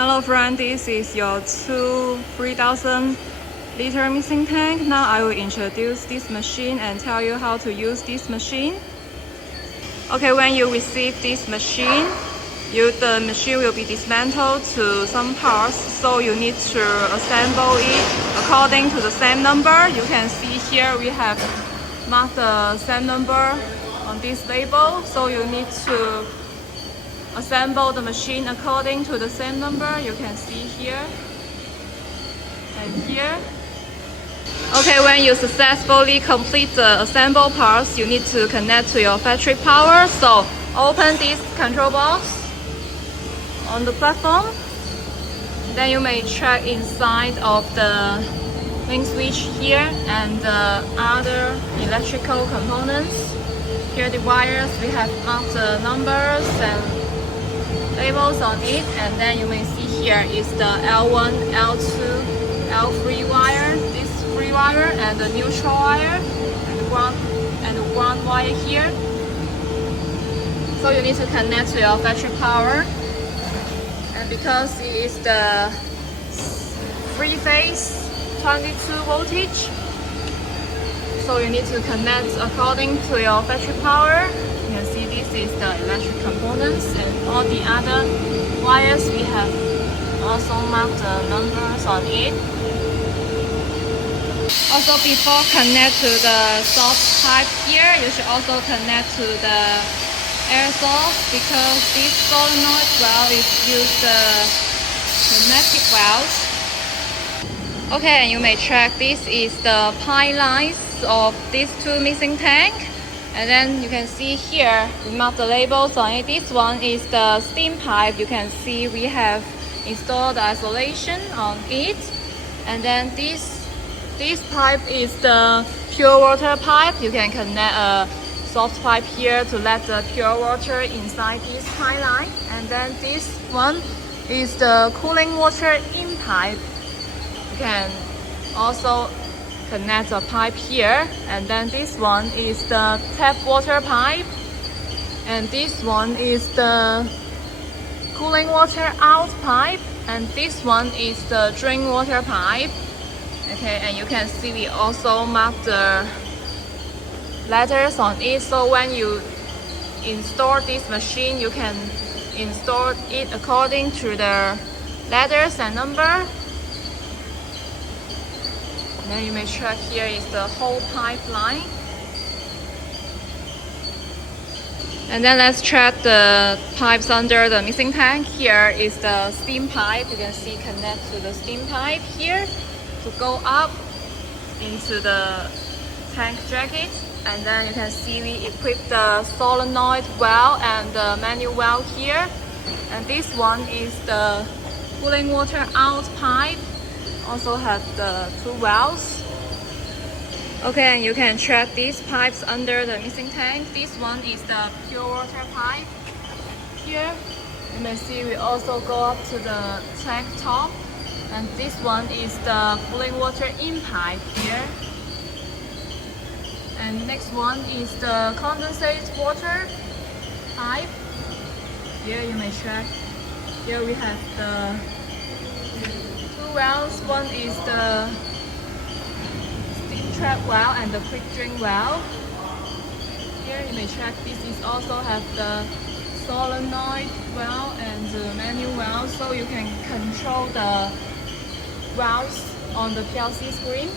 Hello friend, this is your 3,000 liter mixing tank. Now I will introduce this machine and tell you how to use this machine. Okay, when you receive this machine, the machine will be dismantled to some parts, so you need to assemble it according to the same number. You can see here we have marked the same number on this label, so you need to assemble the machine according to the same number. You can see here and here. Okay, when you successfully complete the assemble parts, you need to connect to your factory power. So open this control box on the platform. Then you may check inside of the main switch here and the other electrical components. Here the wires, we have marked the numbers and labels on it, and then you may see here is the L1, L2, L3 wire, this free wire, and the neutral wire, and the ground wire here. So you need to connect to your factory power, and because it is the 3-phase 22 voltage, so you need to connect according to your factory power. You can see this is the electric components, and all the other wires we have also marked the numbers on it. Also, before connect to the soft pipe here, you should also connect to the air source, because this solenoid valve is used the pneumatic valves. Okay, and you may check this is the pipe lines of these two mixing tanks. And then you can see here, we mark the labels on it. This one is the steam pipe. You can see we have installed the isolation on it. And then this pipe is the pure water pipe. You can connect a soft pipe here to let the pure water inside this pipe line. And then this one is the cooling water in pipe. You can also connect a pipe here, and then this one is the tap water pipe, and this one is the cooling water out pipe, and this one is the drain water pipe. Okay, and you can see we also mark the letters on it, so when you install this machine, you can install it according to the letters and number. Then you may check here is the whole pipeline. And then let's check the pipes under the mixing tank. Here is the steam pipe. You can see connect to the steam pipe here to go up into the tank jacket. And then you can see we equipped the solenoid valve and the manual valve here. And this one is the cooling water out pipe. Also have the 2 valves. Okay, and you can check these pipes under the mixing tank. This one is the pure water pipe. Here you may see we also go up to the tank top, and this one is the cooling water in pipe here. And next one is the condensate water pipe. Here you may check. Here we have the 2 valves. One is the steam trap valve and the quick drain valve. Here you may check this is also have the solenoid valve and the manual valve, so you can control the valves on the PLC screen.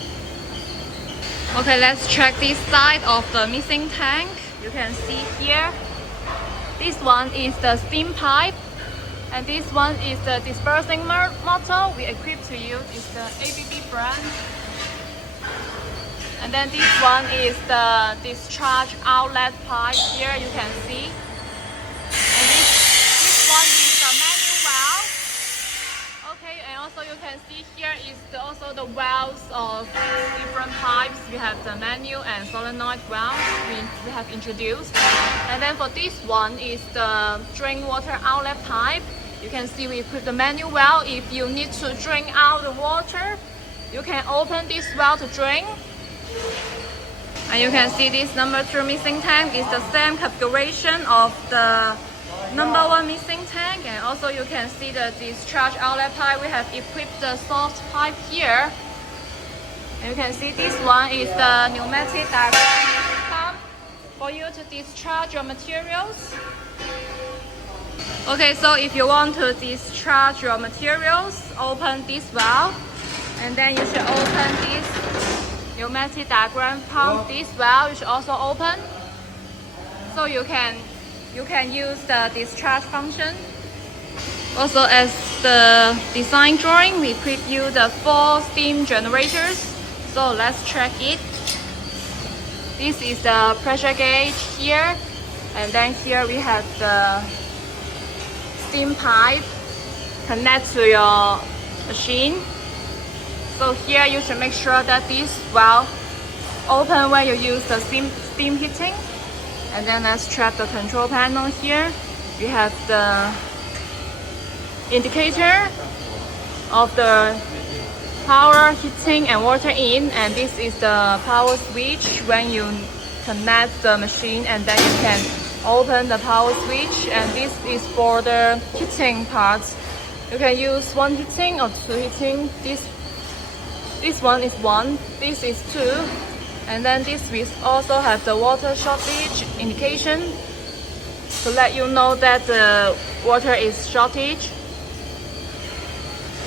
Okay, let's check this side of the mixing tank. You can see here, this one is the steam pipe. And this one is the dispersing motor we equipped to use is the ABB brand. And then this one is the discharge outlet pipe here, you can see. And this one is the manual valve. Okay, and also you can see here is also the valves of different pipes. We have the manual and solenoid valves we have introduced. And then for this one is the drain water outlet pipe. You can see we equip the manual valve. If you need to drain out the water, you can open this valve to drain. And you can see this number 2 mixing tank is the same configuration of the #1 mixing tank, and also you can see the discharge outlet pipe. We have equipped the soft pipe here. And you can see this one is the pneumatic direct pump for you to discharge your materials. Okay, so if you want to discharge your materials, open this valve, and then you should open this pneumatic diaphragm pump. This valve you should also open, so you can use the discharge function. Also, as the design drawing, we equip you the 4 steam generators. So let's check it. This is the pressure gauge here, and then here we have the steam pipe connect to your machine. So here you should make sure that this valve open when you use the steam heating. And then let's check the control panel here. We have the indicator of the power, heating and water in, and this is the power switch when you connect the machine, and then you can open the power switch, and this is for the heating part. You can use 1 heating or 2 heating. This one is 1, this is 2, and then this will also have the water shortage indication to let you know that the water is shortage.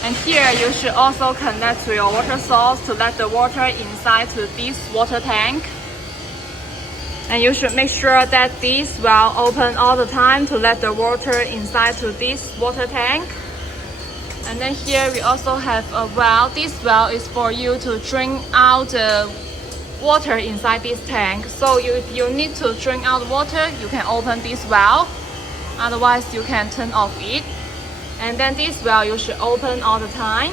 And here you should also connect to your water source to let the water inside to this water tank. And you should make sure that this will open all the time to let the water inside to this water tank. And then here we also have a valve. This valve is for you to drain out the water inside this tank. So if you need to drain out water, you can open this valve. Otherwise, you can turn off it. And then this valve you should open all the time.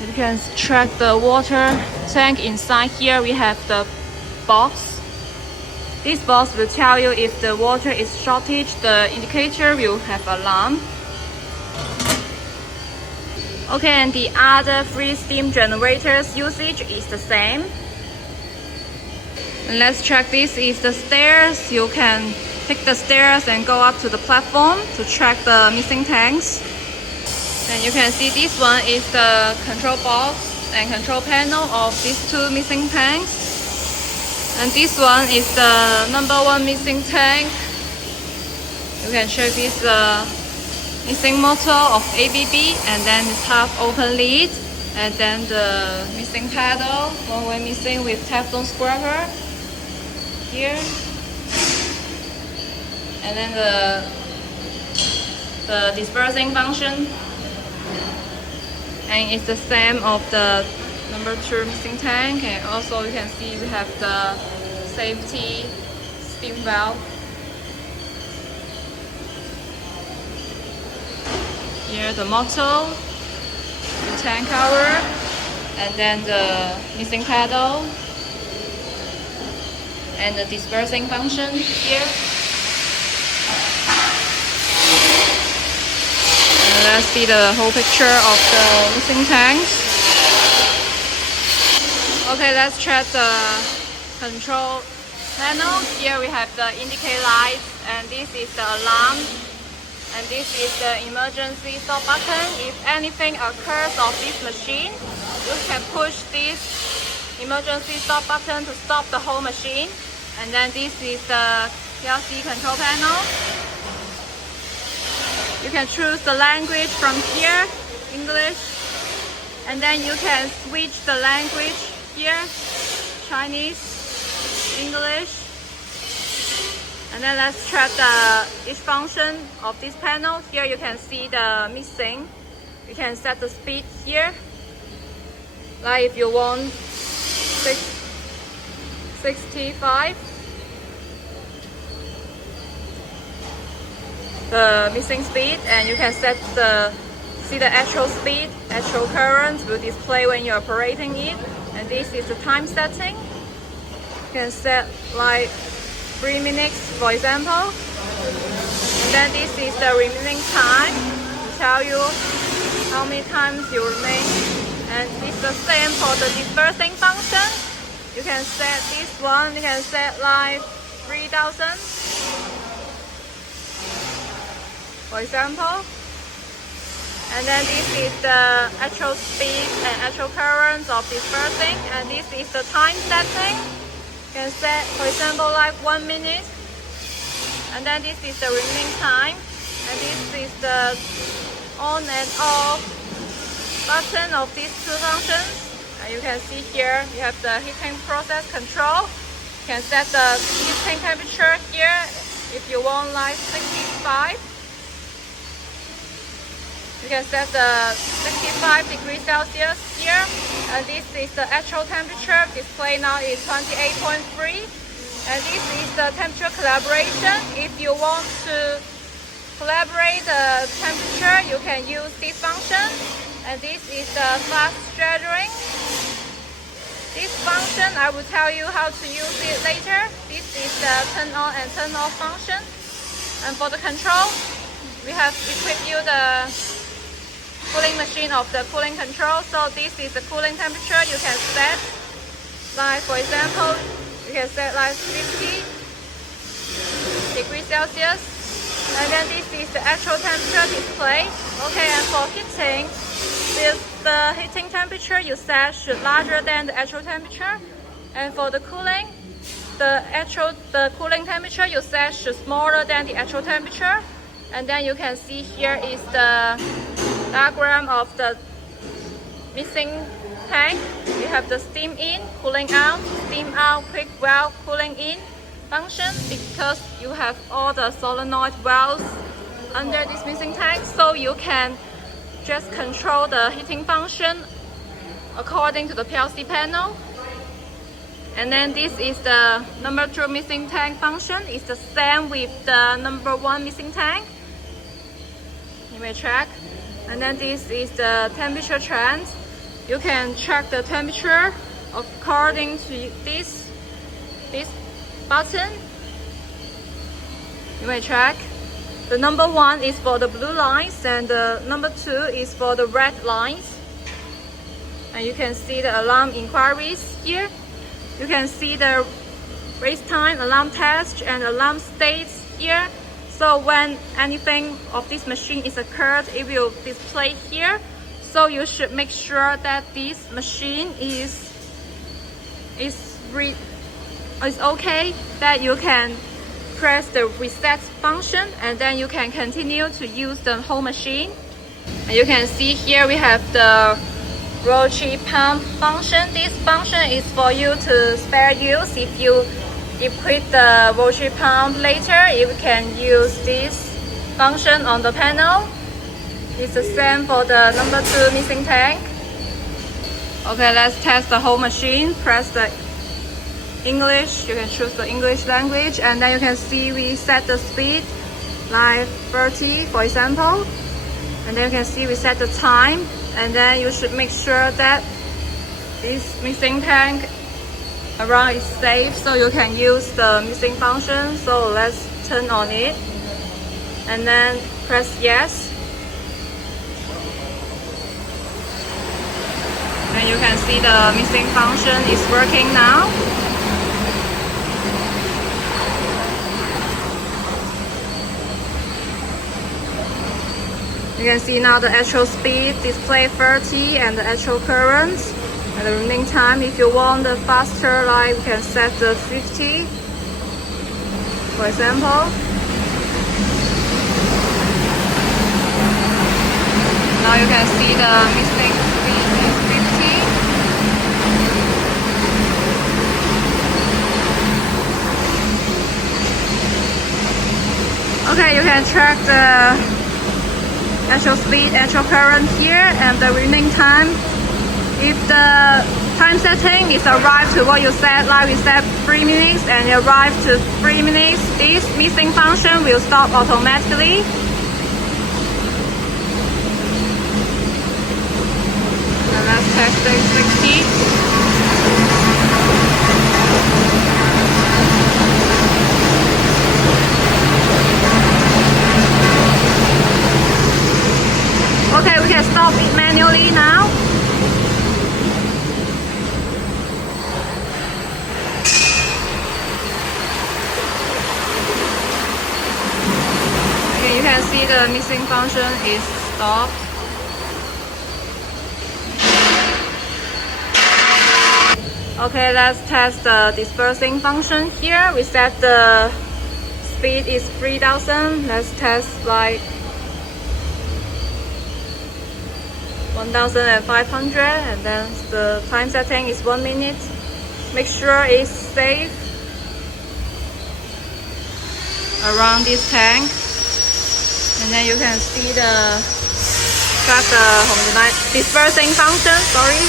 You can check the water tank inside. Here we have the box. This box will tell you if the water is shortage. The indicator will have alarm. Okay, and the other 3 steam generators usage is the same. And let's check, this is the stairs. You can take the stairs and go up to the platform to check the mixing tanks. And you can see this one is the control box and control panel of these 2 mixing tanks. And this one is the #1 mixing tank. You can check this mixing motor of ABB, and then it's half open lid, and then the mixing paddle, one-way mixing with Teflon scrubber here, and then the dispersing function. And it's the same of the #2 mixing tank. And also you can see we have the safety steam valve. Here the motto, the tank cover, and then the mixing paddle, and the dispersing function here. Let's see the whole picture of the mixing tanks. Okay, let's check the control panel. Here we have the indicate lights, and this is the alarm, and this is the emergency stop button. If anything occurs of this machine, you can push this emergency stop button to stop the whole machine. And then this is the PLC control panel. You can choose the language from here, English, and then you can switch the language here, Chinese, English. And then let's check each function of this panel. Here you can see the mixing. You can set the speed here. Like if you want 65, the mixing speed, and you can set see the actual speed, actual current will display when you're operating it. And this is the time setting. You can set like 3 minutes, for example. And then this is the remaining time to tell you how many times you remain. And it's the same for the dispersing function. You can set this one, you can set like 3000. for example. And then this is the actual speed and actual currents of dispersing, and this is the time setting. You can set, for example, like 1 minute, and then this is the remaining time, and this is the on and off button of these two functions. And you can see here you have the heating process control. You can set the heating temperature here if you want like 65. You can set the 65 degrees Celsius here, and this is the actual temperature. Display now is 28.3, and this is the temperature calibration. If you want to calibrate the temperature, you can use this function, and this is the fast scheduling. This function, I will tell you how to use it later. This is the turn on and turn off function, and for the control, we have equipped you the cooling machine of the cooling control. So this is the cooling temperature. You can set, like for example, you can set like 50 degrees Celsius, and then this is the actual temperature display. Okay, and for heating, the heating temperature you set should larger than the actual temperature, and for the cooling, the cooling temperature you set should smaller than the actual temperature. And then you can see here is the diagram of the mixing tank. You have the steam in, cooling out, steam out, quick valve, cooling in function, because you have all the solenoid valves under this mixing tank, so you can just control the heating function according to the PLC panel. And then this is the number 2 mixing tank function. It's the same with the number 1 mixing tank. You may check. And then this is the temperature trend. You can check the temperature according to this button. You may check. The number 1 is for the blue lines, and the number 2 is for the red lines. And you can see the alarm inquiries here. You can see the race time, alarm test, and alarm states here. So when anything of this machine is occurred, it will display here. So you should make sure that this machine is okay, that you can press the reset function, and then you can continue to use the whole machine. And you can see here we have the rotary pump function. This function is for you to spare use. If you equip the rotary pump later, you can use this function on the panel. It's the same for the number 2 mixing tank. Okay, let's test the whole machine. Press the English. You can choose the English language, and then you can see we set the speed like 30 for example, and then you can see we set the time, and then you should make sure that this mixing tank around is safe, so you can use the mixing function. So let's turn on it, and then press yes, and you can see the mixing function is working now. You can see now the actual speed display 30 and the actual current. And the remaining time, if you want the faster, like we can set the 50, for example. Now you can see the mixing speed is 50. Okay, you can track the actual speed, actual current here, and the remaining time. If the time setting is arrived to what you set, like we set 3 minutes and it arrived to 3 minutes, this mixing function will stop automatically. And let's test the 60. Okay, we can stop it manually now. Okay, you can see the the mixing function is stopped. Okay, let's test the dispersing function here. We set the speed is 3000. Let's test like 1500, and then the time setting is 1 minute. Make sure it's safe around this tank, and then you can see the dispersing function. Sorry.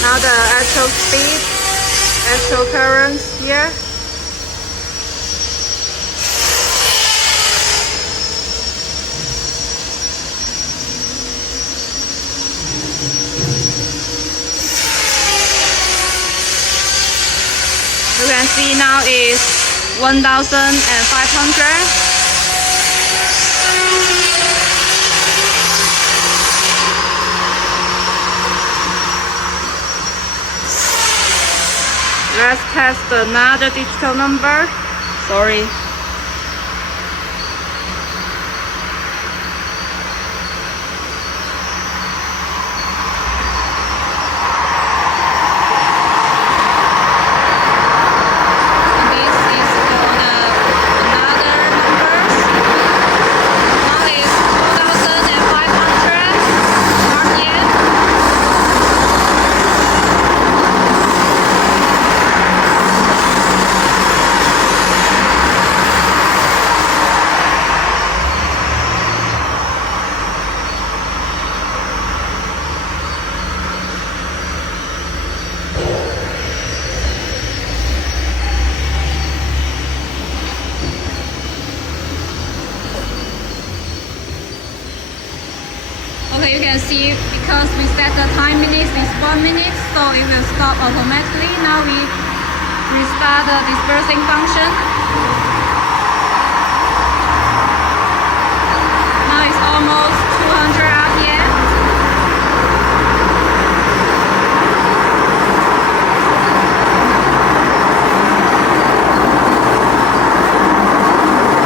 Now the actual speed, actual current here. You can see now is 1500. Let's test another digital number. Sorry. Okay, you can see because we set the time minutes is 1 minute, so it will stop automatically. Now we restart the dispersing function. Now it's almost 200 RPM.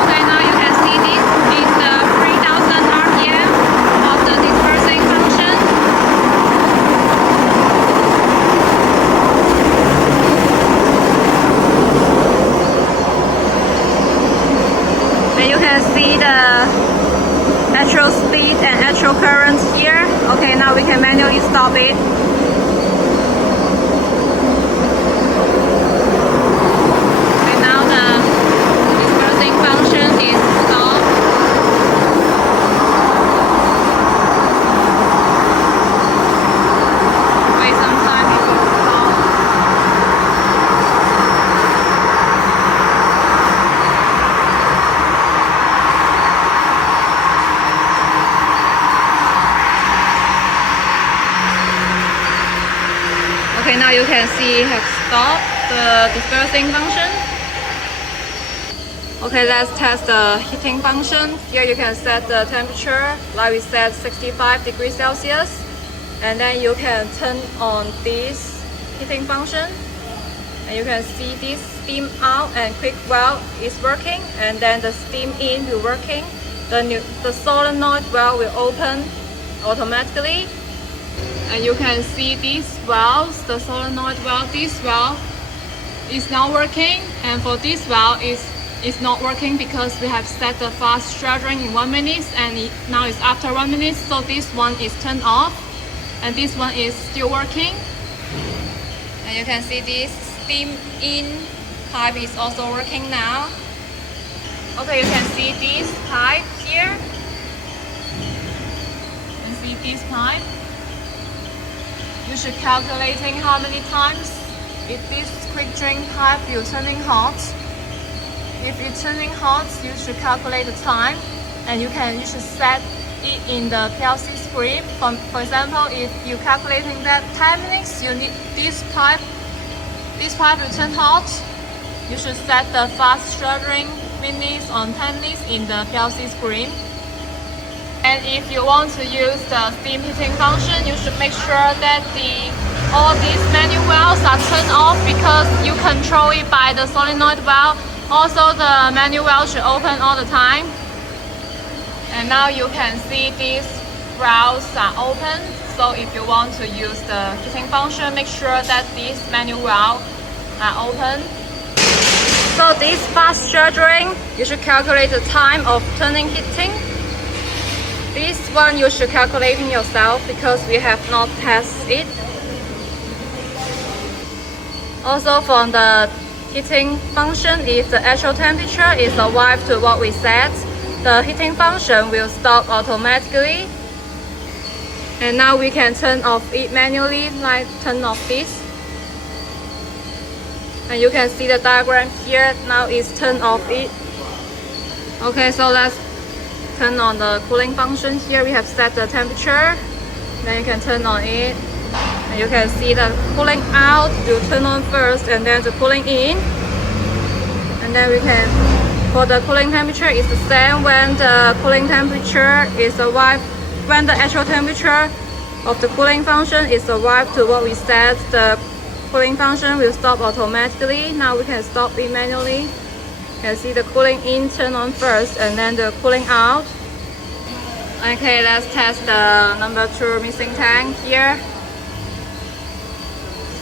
Okay, now you can see this is the 3000 RPM of the dispersing function. And you can see the actual speed and actual current here. Okay, now we can manually stop it. And now the dispersing function is stopped. Wait some time it will stop. Okay, now you can see it has stopped the dispersing function. Okay, let's test the heating function. Here you can set the temperature, like we set 65 degrees Celsius. And then you can turn on this heating function. And you can see this steam out and quick valve is working. And then the steam in will working. The solenoid valve will open automatically. And you can see these valves, the solenoid valve, this valve is not working, and for this valve is not working because we have set the fast shuttering in 1 minute, and now it's after 1 minute, so this one is turned off, and this one is still working. And you can see this steam in pipe is also working now. Okay, you can see this pipe here. You can see this pipe. You should calculating how many times if this quick drain pipe will turning hot. If it's turning hot, you should calculate the time, and you should set it in the PLC screen. For example, if you calculating that 10 minutes, you need this pipe will turn hot. You should set the fast shuttering minutes on 10 minutes in the PLC screen. And if you want to use the steam heating function, you should make sure that all these manual valves are turned off, because you control it by the solenoid valve. Also, the manual should open all the time. And now you can see these valves are open. So if you want to use the heating function, make sure that these manual valves are open. So this fast shadowing, you should calculate the time of turning heating. This one you should calculate yourself because we have not tested it. Also from the heating function, if the actual temperature is arrived to what we set, the heating function will stop automatically. And now we can turn off it manually, like turn off this. And you can see the diagram here, now it's turn off it. Okay, so let's turn on the cooling function. Here we have set the temperature, then you can turn on it. And you can see the cooling out, you turn on first and then the cooling in. And then we can, for the cooling temperature is the same when the cooling temperature is arrived, when the actual temperature of the cooling function is arrived to what we set, the cooling function will stop automatically. Now we can stop it manually. You can see the cooling in turn on first and then the cooling out. Okay, let's test the number 2 mixing tank here.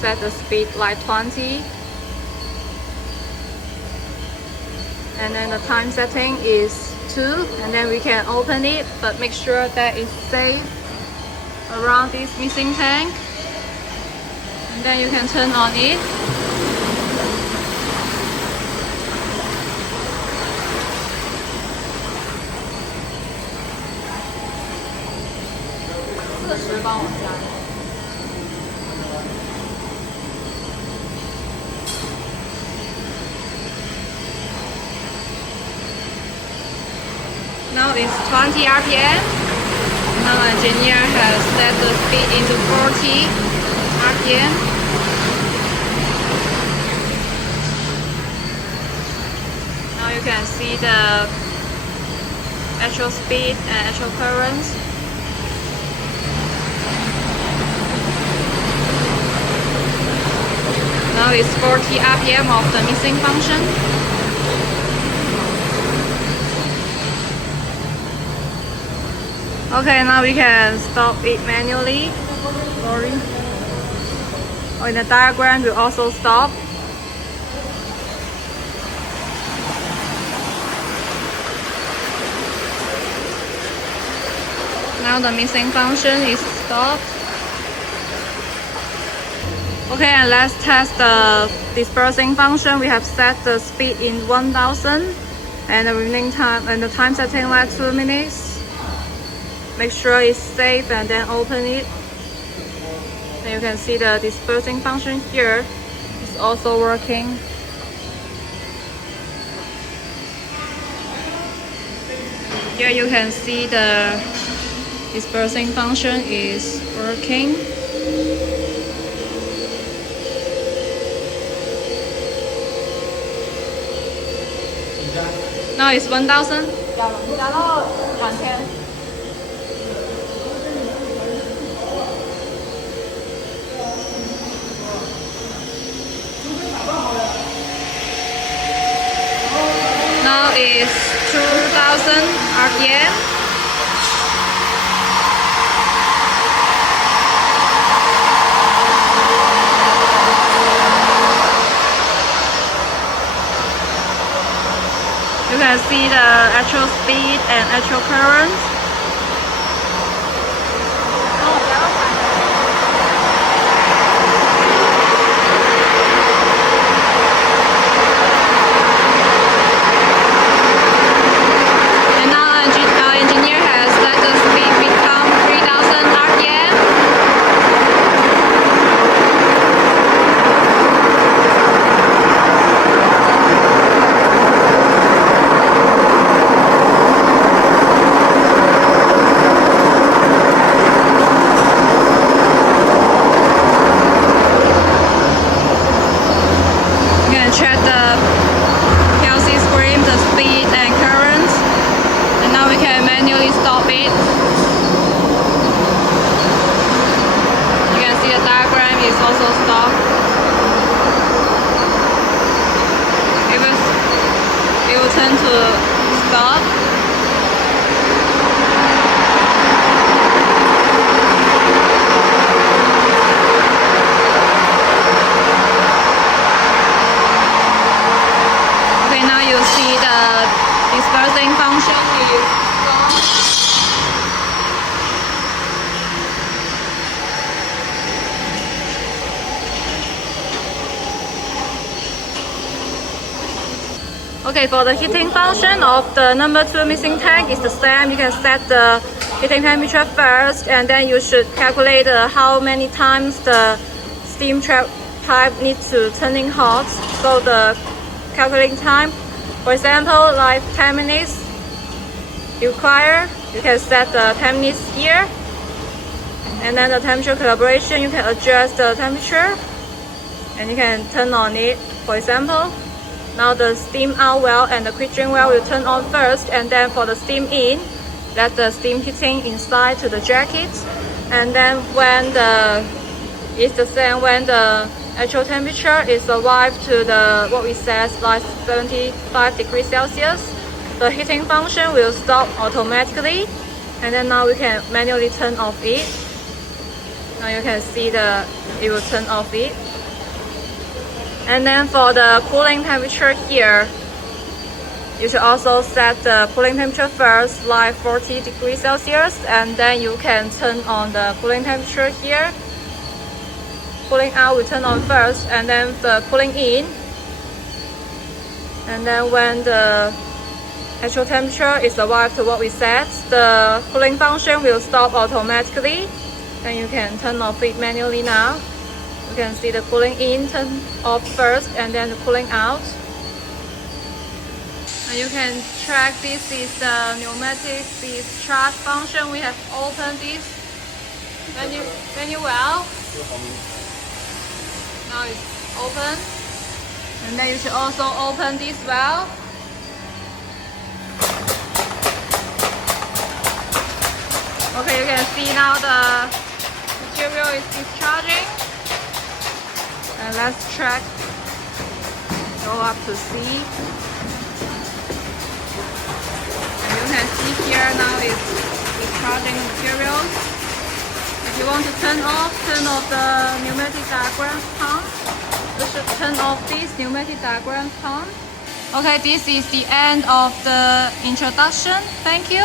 Set the speed like 20. And then the time setting is 2. And then we can open it, but make sure that it's safe around this mixing tank. And then you can turn on it. Now it's 20 RPM. Now engineer has set the speed into 40 RPM. Now you can see the actual speed and actual current. Now it's 40 RPM of the mixing function. Okay, now we can stop it manually. Sorry. Or in the diagram, we also stop. Now the mixing function is stopped. Okay, and let's test the dispersing function. We have set the speed in 1000 and the remaining time and the time setting like 2 minutes. Make sure it's safe and then open it. Then you can see the dispersing function here is also working. Here you can see the dispersing function is working. Now it's 1000. Now is 2000 RPM. You can see the actual speed and actual current. gone. Okay, for the heating function of the number 2 mixing tank is the same. You can set the heating temperature first, and then you should calculate how many times the steam trap pipe needs to turning hot. So the calculating time, for example, like 10 minutes require, you can set the 10 minutes here, and then the temperature calibration, you can adjust the temperature, and you can turn on it. For example, now the steam out valve and the quick drain valve will turn on first, and then for the steam in, let the steam heating inside to the jacket. And then when it's the same when the actual temperature is arrived to the what we said like 75 degrees Celsius, the heating function will stop automatically, and then now we can manually turn off it. Now you can see it will turn off it. And then for the cooling temperature here, you should also set the cooling temperature first, like 40 degrees Celsius, and then you can turn on the cooling temperature here. Cooling out will turn on first, and then the cooling in. And then when the actual temperature is arrived to what we set, the cooling function will stop automatically. Then you can turn off it manually now. You can see the cooling in turn off first, and then the cooling out. And you can track this is the pneumatic discharge function. We have opened this manual valve. Now it's open. And then you should also open this valve. Okay, you can see now the material is discharging. And let's track, go up to see. And you can see here now it's discharging materials. If you want to turn off the pneumatic diaphragm pump, you should turn off this pneumatic diaphragm pump. Okay, this is the end of the introduction. Thank you.